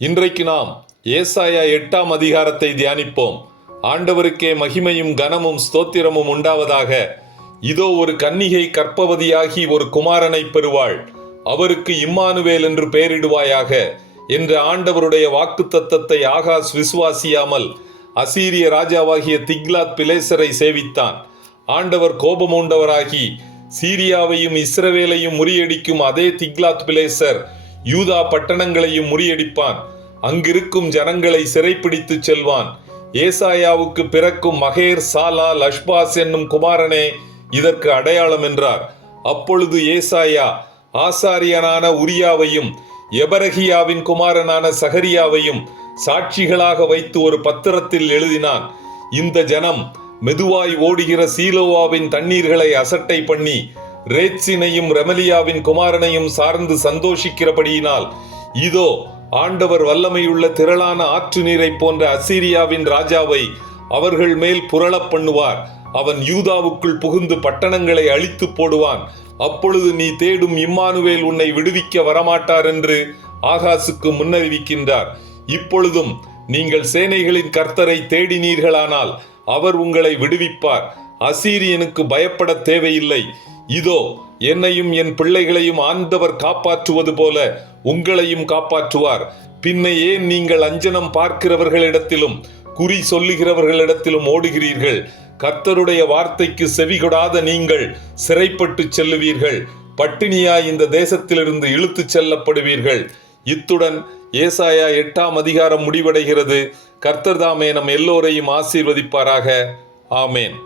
இன்றைக்கு நாம் ஏசாயா 8ஆம் அதிகாரத்தை தியானிப்போம். ஆண்டவருக்கே மகிமையும் கனமும் ஸ்தோத்திரமும் உண்டாவதாக. இதோ ஒரு கன்னிகை கர்ப்பவதியாகி ஒரு குமாரனை பெறுவாள், அவருக்கு இம்மானுவேல் என்று பெயரிடுவாயாக என்ற ஆண்டவருடைய வாக்குத்தத்தத்தை ஆகாஸ் விசுவாசியாமல் அசீரிய ராஜாவாகிய திக்லாத் பிலேசரை சேவித்தான். ஆண்டவர் கோபமூண்டவராகி சீரியாவையும் இஸ்ரவேலையும் முறியடிக்கும் அதே திக்லாத் பிலேசர் யூதா பட்டணங்களையும் முறியடிப்பான். அங்கிருக்கும் ஜனங்களை சிறைப்பிடித்து செல்வான். ஏசாயாவுக்கு பிறக்கும் மகேர் சாலால் அஷ்பாஸ் என்னும் குமாரனே இதற்கு அடையாளம் என்றார். அப்பொழுது ஏசாயா ஆசாரியனான உரியாவையும் எபரகியாவின் குமாரனான சகரியாவையும் சாட்சிகளாக வைத்து ஒரு பத்திரத்தில் எழுதினான். இந்த ஜனம் மெதுவாய் ஓடுகிற சீலோவாவின் தண்ணீர்களை அசட்டை பண்ணி ரேத்சினையும் ரெமலியாவின் குமாரனையும் சார்ந்து சந்தோஷிக்கிறபடியினால், இதோ ஆண்டவர் வல்லமையுள்ள திரளான ஆற்று நீரை போன்ற அசீரியாவின் ராஜாவை அவர்கள் மேல் புரளப் பண்ணுவார். அவன் யூதாவுக்குள் புகுந்து பட்டணங்களை அழித்து போடுவான். அப்பொழுது நீ தேடும் இம்மானுவேல் உன்னை விடுவிக்க வரமாட்டார் என்று ஆகாசுக்கு முன்னறிவிக்கின்றார். இப்பொழுதும் நீங்கள் சேனைகளின் கர்த்தரை தேடினீர்களானால் அவர் உங்களை விடுவிப்பார். அசீரியனுக்கு பயப்பட தேவையில்லை. இதோ என்னையும் என் பிள்ளைகளையும் ஆண்டவர் காப்பாற்றுவது போல உங்களையும் காப்பாற்றுவார். பின்ன ஏன் நீங்கள் அஞ்சனம் பார்க்கிறவர்களிடத்திலும் குறி சொல்லுகிறவர்களிடத்திலும் ஓடுகிறீர்கள்? கர்த்தருடைய வார்த்தைக்கு செவிகொடாத நீங்கள் சிறைப்பட்டு செல்லுவீர்கள். பட்டினியாய் இந்த தேசத்திலிருந்து இழுத்துச் செல்லப்படுவீர்கள். இத்துடன் ஏசாயா 8ஆம் அதிகாரம் முடிவடைகிறது. கர்த்தர் தாமே நம் எல்லோரையும் ஆசீர்வதிப்பாராக. ஆமேன்.